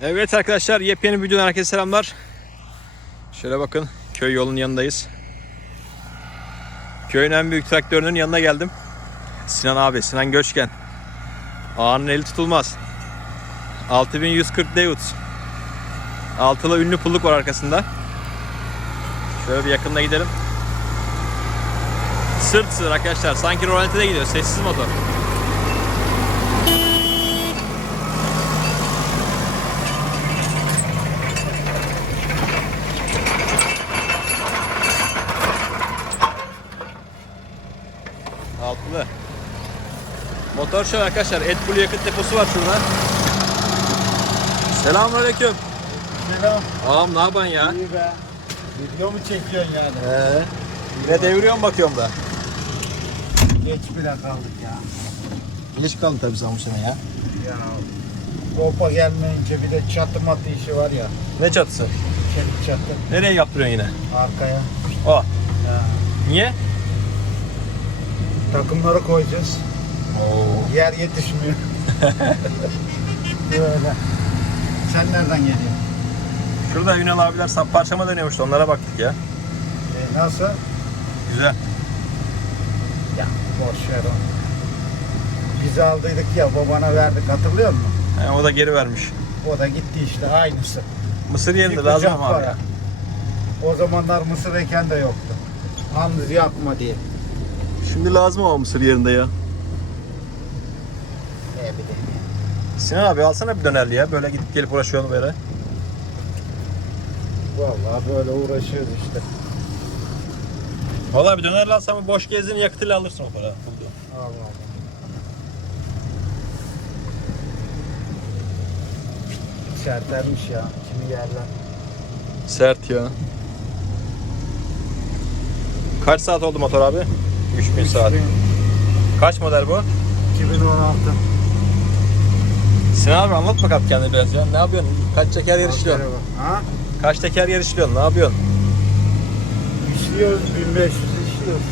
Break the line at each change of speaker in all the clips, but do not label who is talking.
Evet arkadaşlar yepyeni bir videodan herkese selamlar. Şöyle bakın köy yolunun yanındayız. Köyün en büyük traktörünün yanına geldim. Sinan abi, Sinan Göçken. Ağanın eli tutulmaz. 6140 Deutz. Altılı ünlü pulluk var arkasında. Şöyle bir yakınına gidelim. Sırt sığır arkadaşlar. Sanki rolantide gidiyor. Sessiz motor. Altılı. Şöyle arkadaşlar. AdBlue yakıt deposu var şurada. Selamünaleyküm.
Selam.
Ağam ne yapan ya?
İyi be. Video mu çekiyorsun yani?
He. Yine deviriyorum bakıyorum da.
Geç bile kaldık ya.
Geç kaldı tabii sen bu sene ya.
Ya Kopa gelmeyince bir de çatı matı işi var ya.
Ne çatısı?
Çelik çatı
Nereye yaptırıyorsun yine?
arkaya.
O.
Ya.
Niye?
Takımları koyacağız.
Oo.
Yer yetişmiyor. Böyle. Sen nereden geliyorsun?
Şurada Ünal abiler sap parçama deniyormuş onlara baktık ya.
E, nasıl?
Güzel.
Ya boş ver onu. Biz aldıydık ya babana verdik hatırlıyor musun?
He, o da geri vermiş.
O da gitti işte aynısı.
Mısır yerinde lazım mı abi?
O zamanlar Mısır eken de yoktu. Yalnız yapma diye.
Şimdi lazım ama mısır yerinde ya.
Ya.
Sinan abi alsana bir dönerli ya. Böyle gidip gelip uğraşıyorsun böyle.
Vallahi böyle uğraşıyoruz işte.
Valla bir dönerli alsam boş gezdiğini yakıtıyla alırsın o para.
Allah Allah. Sertermiş ya kimi yerler.
Sert ya. Kaç saat oldu motor abi? 3000 saat. Kaç model bu?
2016.
Sinan abi anlat bakalım kendini biraz ya. Ne yapıyorsun? Kaç teker yarışlıyorsun?
Ha?
Kaç teker yarışlıyorsun? Ne yapıyorsun?
İşliyoruz 1500 işliyoruz.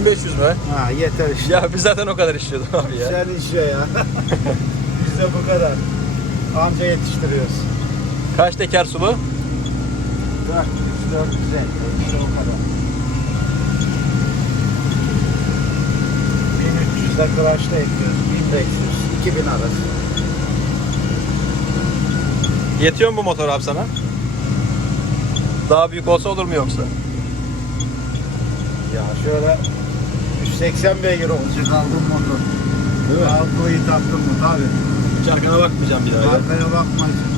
1500 mü?
Ha yeter işte.
Ya biz zaten o kadar işliyorduk abi ya.
Sen işle ya. Biz de bu kadar. Anca yetiştiriyoruz.
Kaç teker sulu?
400, 450 işte o kadar. 1300 de kıraçta ekliyoruz. 1500, 2000 arası.
Yetiyor mu bu motor abi sana? Daha büyük olsa olur mu yoksa?
Ya şöyle 180 beygir olacak aldım motor.
Değil mi?
Alkoyu taktım mı tabi.
Hiç arkana bakmayacağım bir daha. ya.
Arkaya bakmayacağım.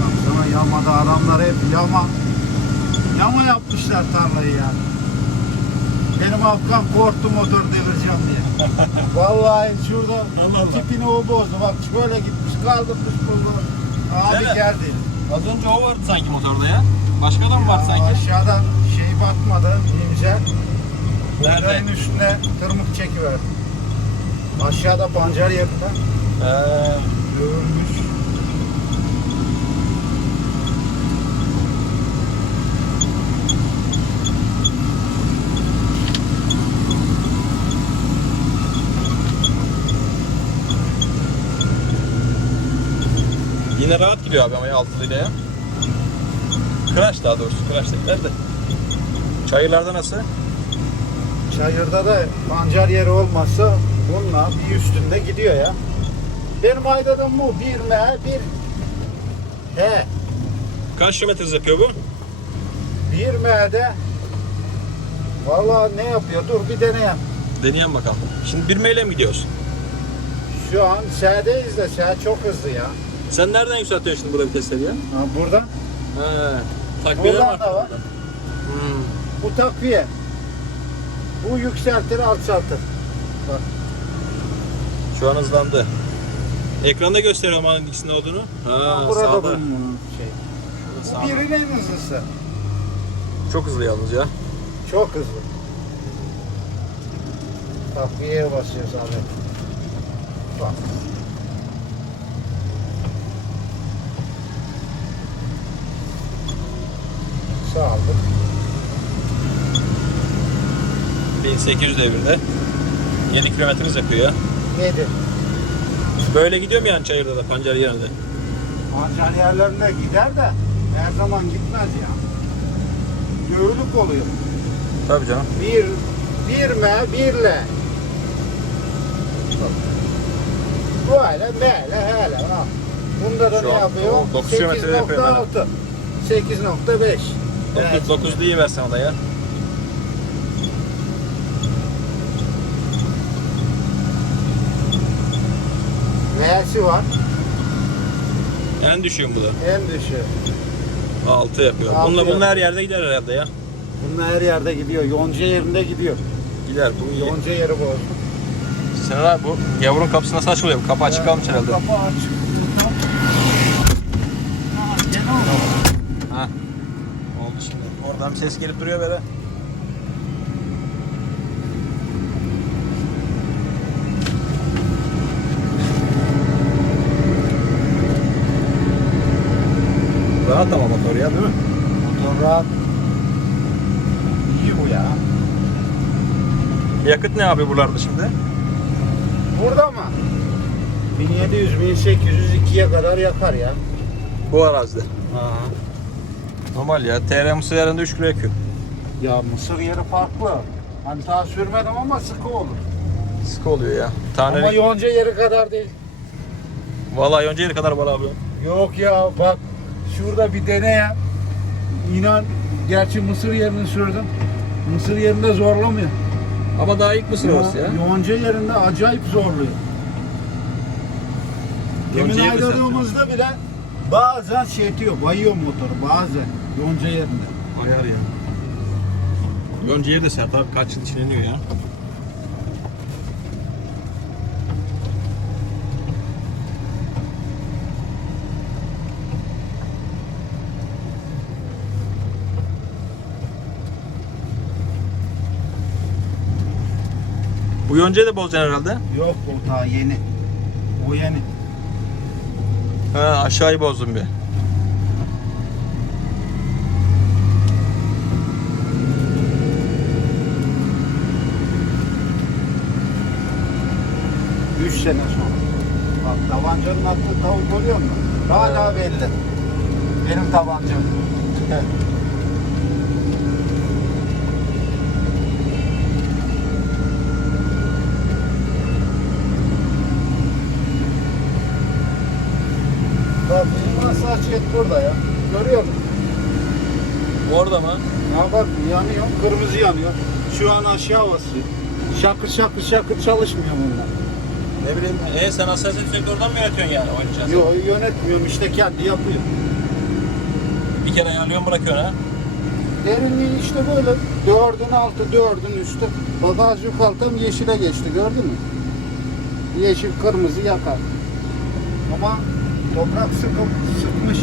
Baksana yamada adamlar hep yama. Yama yapmışlar tarlayı ya. Benim Afgan korktu motor devireceğim diye. Vallahi şurada
Allah
tipini o bozdu. Bak şöyle gitmiş kaldırmış bunu. Abi
Evet.
geldi.
Az önce o vardı sanki motorda ya. Başka da mı var sanki?
Aşağıdan şey batmadı ince.
Nerede?
Bunların üstüne tırmık çekiver. Aşağıda pancar yerinde.
Ee,
Dövülmüş.
Yine rahat gidiyor abi ama ya altılıyla ya. Kıraç daha doğrusu. Kıraç dediler de. Çayırlarda nasıl?
Çayırda da pancar yeri olmazsa bununla bir üstünde gidiyor ya. Benim aydadığım bu. Bir me, bir he.
Kaç kilometre yapıyor bu?
Bir me'de Vallahi ne yapıyor? Dur bir deneyem.
Deneyelim bakalım. Şimdi bir meyle mi gidiyoruz?
Şu an S'deyiz de S çok hızlı ya.
Sen nereden yükseltiyorsun şimdi burada vitesleri ya?
Ha, burada.
He. Takviyeler
Buradan da var.
Hmm.
Bu takviye. Bu yükseltir alçaltır. Bak.
Şu an hızlandı. Ekranda gösteriyor ama hangisinin olduğunu. Ha,
burada
sağda.
bunun şey. Bu birinin en hızlısı.
Çok hızlı yalnız ya.
Çok hızlı. Takviyeye basıyoruz abi. Bak. Sağlık.
1800 devirde. 7 kilometre hız yapıyor ya.
Nedir?
Böyle gidiyor mu yani çayırda da pancar yerinde?
Pancar yerlerinde gider de her zaman gitmez ya. Göğülük oluyor.
Tabii canım.
Bir, bir me, birle. Böyle, böyle, hele. Bunda da
Şu
ne
an
yapıyor?
o dokuz kilometre yapıyor
8.6. 8.5.
9, 9 değil versen da ya.
M'si var.
En düşüğüm bu da.
En düşüğü.
6 yapıyor.
Altı
Bununla, bununla
yapıyor.
her yerde gider herhalde ya.
Bunlar her yerde gidiyor. Yonca yerinde gidiyor.
Gider bu. iyi.
Yonca yeri bozdu.
Sinan abi bu yavrun kapısı nasıl açılıyor? Bu kapı açık kalmış herhalde.
Kapı açık. Ha, gene oldu.
Ha. Oldu bir ses gelip duruyor böyle. Rahat ama motor ya değil mi?
Motor rahat. İyi bu ya.
Yakıt ne abi buralarda şimdi?
Burada mı? 1700, 1800, 2'ye kadar yakar ya.
Bu arazide.
Ha.
Normal ya. TR mısır yerinde 3 kilo yakıyor.
Ya mısır yeri farklı. Hani daha sürmedim ama sıkı olur.
Sıkı oluyor ya.
Ama
Tane
yonca yeri kadar değil.
Vallahi önce yeri kadar var abi.
Yok ya bak şurada bir dene ya. İnan gerçi mısır yerini sürdüm. Mısır yerinde zorlamıyor.
Ama daha ilk mısır orası ya.
Yonca yerinde acayip zorluyor.
Yonca
Demin
de
ayrıldığımızda bile bazen şey diyor, bayıyor motoru bazen yonca yerinde.
Ayar ya. Yonca yeri de sert abi. Kaç yıl çileniyor ya. Bu yoncayı da bozacaksın herhalde.
Yok o daha yeni. O yeni.
Ha aşağıyı bozdum bir.
Üç sene sonra. Bak tabancanın attığı tavuk görüyor musun? Hala belli. Benim tabancam. Bak bizim hassasiyet burada ya. Görüyor musun?
Orada mı?
Ya bak yanıyor, kırmızı yanıyor. Şu an aşağı basıyor. Şakır şakır şakır çalışmıyor bunlar.
Ne bileyim. E sen hassasiyet oradan mı yönetiyorsun yani oynayacağız?
Yok yönetmiyorum işte kendi yapıyor.
Bir kere ayarlıyorsun bırakıyorsun ha.
Derinliği işte böyle dördün altı dördün üstü. Bagaj yukarıdan yeşile geçti gördün mü? Yeşil kırmızı yakar. Ama toprak sıkıp sıkmış.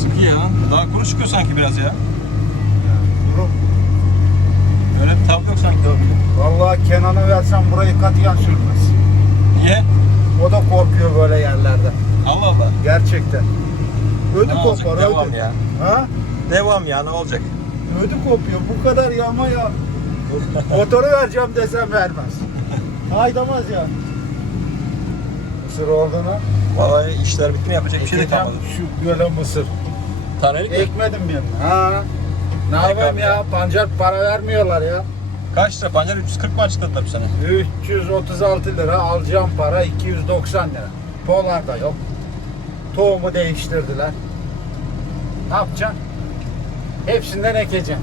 Sıkı ya. Daha kuru çıkıyor sanki biraz ya.
Kuru.
Öyle bir tat yok sanki.
Vallahi Kenan'a versen burayı katiyen sürmez.
Niye?
O da korkuyor böyle yerlerde.
Allah Allah.
Gerçekten. Ödü
Ne olacak?
kopar
Devam
ödü.
ya.
Ha?
Devam ya ne olacak?
Ödü kopuyor. Bu kadar yağma ya. Motoru vereceğim desem vermez. Haydamaz ya. Mısır olduğunu.
Vallahi işler bitti mi yapacak bir şey de kalmadı.
Şu göle mısır.
Tanelik mi?
Ekmedim yani. Ha. Ne yapayım ya? Pancar para vermiyorlar ya.
Kaç lira pancar? 340 mı açıkladılar bu sene?
336 lira alacağım para 290 lira. Polar da yok. Tohumu değiştirdiler. Ne yapacaksın? Hepsinden ekeceğim.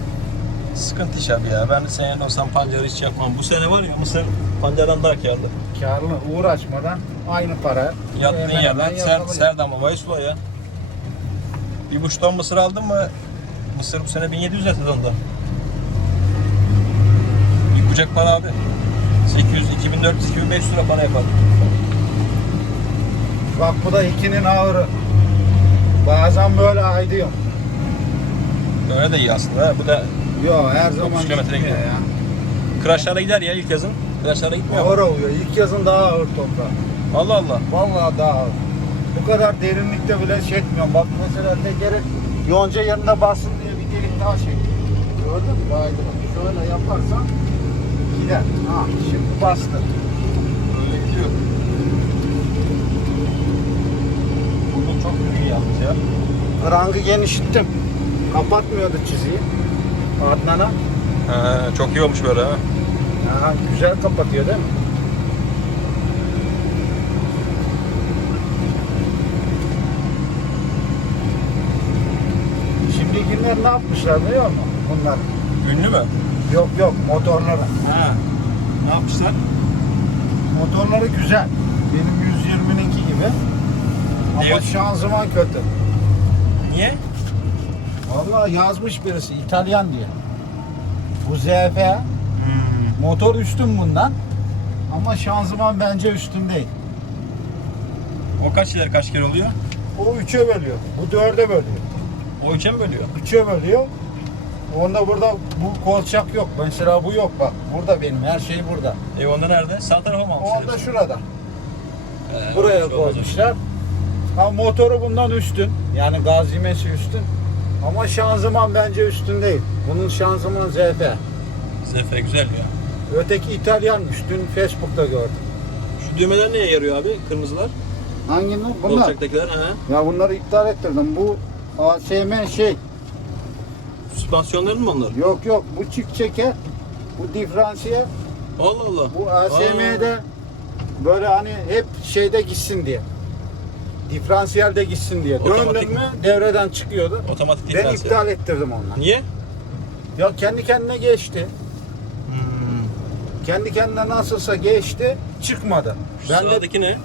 Sıkıntı iş abi ya. Ben senin olsam pancarı hiç yapmam. Bu sene var ya mısır pancardan daha karlı.
Karlı uğraşmadan aynı para.
Yattığın yerden ser,
yapabilir.
ser damlamayı sula ya. Bir buçuk ton mısır aldın mı? Mısır bu sene 1700 lira sezonda. Bir kucak para abi. 800, 2400, 2500 lira para yapar.
Bak bu da ikinin ağırı. Bazen böyle aydıyor.
Öyle de iyi aslında. Bu da
Yok her zaman
kilometre gidiyor.
ya.
Kıraçlara gider ya ilk yazın. Kıraçlara gitmiyor
Ağır oluyor. İlk yazın daha ağır toprak.
Allah Allah.
Vallahi daha ağır. Bu kadar derinlikte bile şey etmiyorum. Bak mesela tekeri yonca yanında bassın diye daha şey. Gördün mü daha aydınlık. Şöyle yaparsan gider. Ha şimdi bastı.
Böyle gidiyor.
Burada çok büyük yalnız ya. Rangı genişittim. Kapatmıyordu çiziyi. Adnan'a.
He, çok iyi olmuş böyle ha.
Ha, güzel kapatıyor değil mi? Günler ne yapmışlar biliyor musun? Bunlar.
Ünlü mü?
Yok yok motorları.
Ha. Ne yapmışlar?
Motorları güzel. Benim 120'ninki gibi. Ama
Evet.
şanzıman kötü.
Niye?
Vallahi yazmış birisi İtalyan diye. Bu ZF motor üstün bundan. Ama şanzıman bence üstün değil.
O kaç ileri kaç kere oluyor?
O 3'e bölüyor. Bu 4'e bölüyor.
O üçe mi bölüyor?
3'e bölüyor. Onda burada bu kolçak yok. Mesela bu yok bak. Burada benim her şey burada.
E onda nerede? Sağ tarafa mı
O anda şurada.
Ee,
Buraya koymuşlar. Ha motoru bundan üstün. Yani gaz yemesi üstün. Ama şanzıman bence üstün değil. Bunun şanzımanı ZF.
Zefe güzel ya.
Öteki İtalyanmış. Dün Facebook'ta gördüm.
Şu düğmeler neye yarıyor abi? Kırmızılar.
Hangileri? Bunlar.
Kolçaktakiler ha.
Ya bunları iptal ettirdim. Bu ASM şey.
Süspansiyonların mı onlar?
Yok yok bu çift çeker. Bu diferansiyel.
Allah Allah.
Bu ASM'de böyle hani hep şeyde gitsin diye. Diferansiyelde gitsin diye.
Otomatik
Döndüm
mi?
mü devreden çıkıyordu.
Otomatik
Ben
diferansiyel.
iptal ettirdim onları.
Niye?
Ya kendi kendine geçti.
Hmm.
Kendi kendine nasılsa geçti, çıkmadı.
Şu
Ben de
sağdaki ne?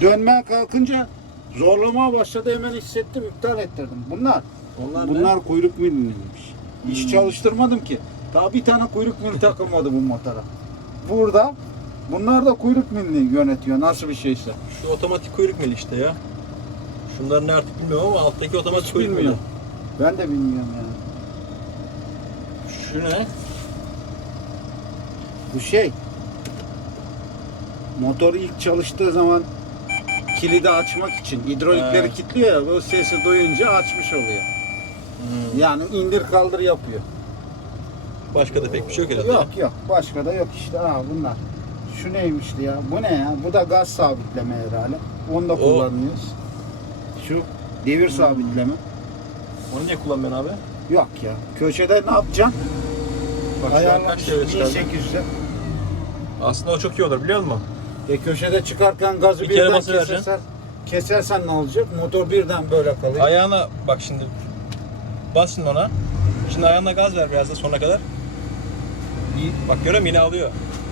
dönmeye kalkınca zorlamaya başladı hemen hissettim, iptal ettirdim. Bunlar
Onlar,
Bunlar kuyruk miliymiş. Hiç çalıştırmadım ki. Daha bir tane kuyruk mili takılmadı bu motora. Burada bunlar da kuyruk milini yönetiyor nasıl bir şeyse.
Şu otomatik kuyruk mili işte ya. Şunların ne artık bilmiyorum ama alttaki otomatik
Hiç
kuyruk mili.
bilmiyorum. Ben de bilmiyorum yani.
Şu ne?
Bu şey motor ilk çalıştığı zaman kilidi açmak için hidrolikleri kilitliyor ya o sesi duyunca açmış oluyor.
Hmm.
Yani indir kaldır yapıyor.
Başka da pek bir şey yok herhalde.
Yok yok başka da yok işte ha bunlar. Şu neymişti ya? Bu ne ya? Bu da gaz sabitleme herhalde. Onu da
O-
kullanıyoruz. Şu devir sabitleme.
Onu niye kullanmıyorsun abi?
Yok ya. Köşede ne yapacaksın?
Bak şu an
Ayarlamış
kaç kere çıkardı?
1800'e.
Aslında o çok iyi olur biliyor musun?
E köşede çıkarken gazı
Bir
birden
bası vereceksin.
kesersen, kesersen ne olacak? Motor birden böyle kalıyor.
Ayağına bak şimdi. Bas şimdi ona. Şimdi ayağına gaz ver biraz da sonuna kadar. İyi. Bak görüyor musun? Yine alıyor.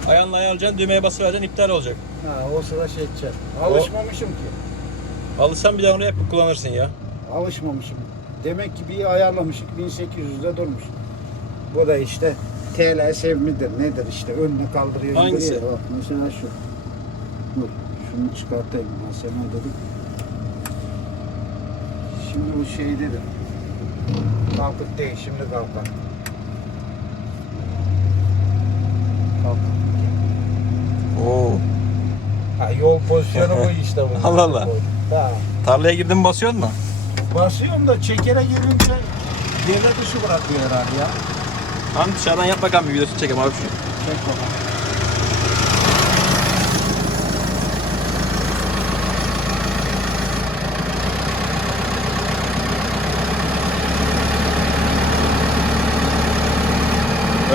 Ayağınla ayarlayacaksın, düğmeye basıvereceksin, iptal olacak.
Ha, o sıra şey edecek. Alışmamışım ki.
Alırsan bir daha onu hep kullanırsın ya.
Alışmamışım. Demek ki bir ayarlamışık 1800'de durmuş. Bu da işte TLS midir nedir işte önüne kaldırıyor.
Hangisi?
indiriyor. Bak mesela şu. Dur şunu çıkartayım. Malzeme dedik. Şimdi bu şey dedim. Kalkık değil şimdi kalkar. Kalkık.
Oo.
Ha, yol pozisyonu bu işte bu.
Allah Allah.
Ha.
Tarlaya girdin mi basıyorsun mu?
Basıyorum da çekere girince devre dışı bırakıyor herhalde ya.
Tamam dışarıdan yap bakalım bir videosunu çekelim abi şu.
Çek bakalım.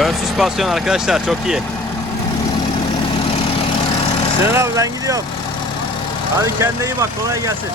Ön süspansiyon arkadaşlar çok iyi. Sinan abi ben gidiyorum. Hadi kendine iyi bak kolay gelsin.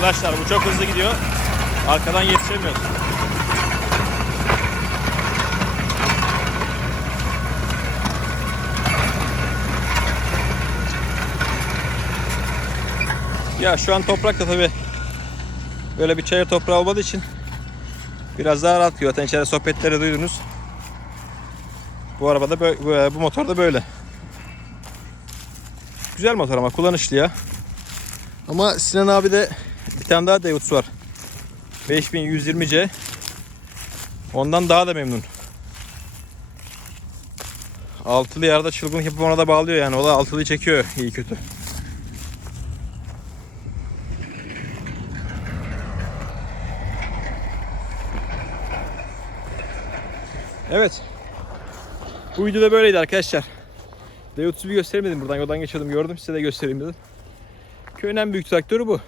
Arkadaşlar bu çok hızlı gidiyor. Arkadan yetişemiyoruz. Ya şu an toprak da tabi böyle bir çayır toprağı olmadığı için biraz daha rahat gidiyor. Zaten içeride sohbetleri duydunuz. Bu arabada böyle, bu, motor da böyle. güzel motor ama kullanışlı ya. Ama Sinan abi de bir tane daha Daewoo var. 5120C. Ondan daha da memnun. Altılı yarıda çılgınlık yapıp ona da bağlıyor yani. O da altılıyı çekiyor iyi kötü. Evet. Bu videoda böyleydi arkadaşlar. D30'u bir gösteremedim buradan. Yoldan geçiyordum gördüm. Size de göstereyim dedim. Köyün en büyük traktörü bu.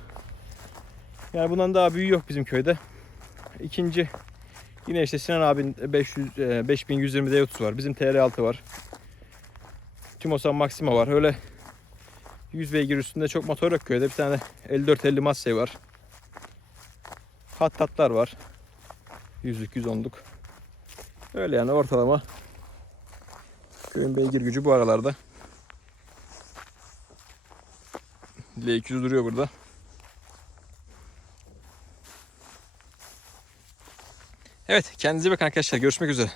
Yani bundan daha büyüğü yok bizim köyde. İkinci yine işte Sinan abinin 500 e, 5120 D30 var. Bizim TR6 var. Timosan Maxima var. Öyle 100 beygir üstünde çok motor yok köyde. Bir tane 5450 Massey var. Hattatlar var. 100'lük 110'luk. Öyle yani ortalama. Köyün beygir gücü bu aralarda. L200 duruyor burada. Evet kendinize bakın arkadaşlar. Görüşmek üzere.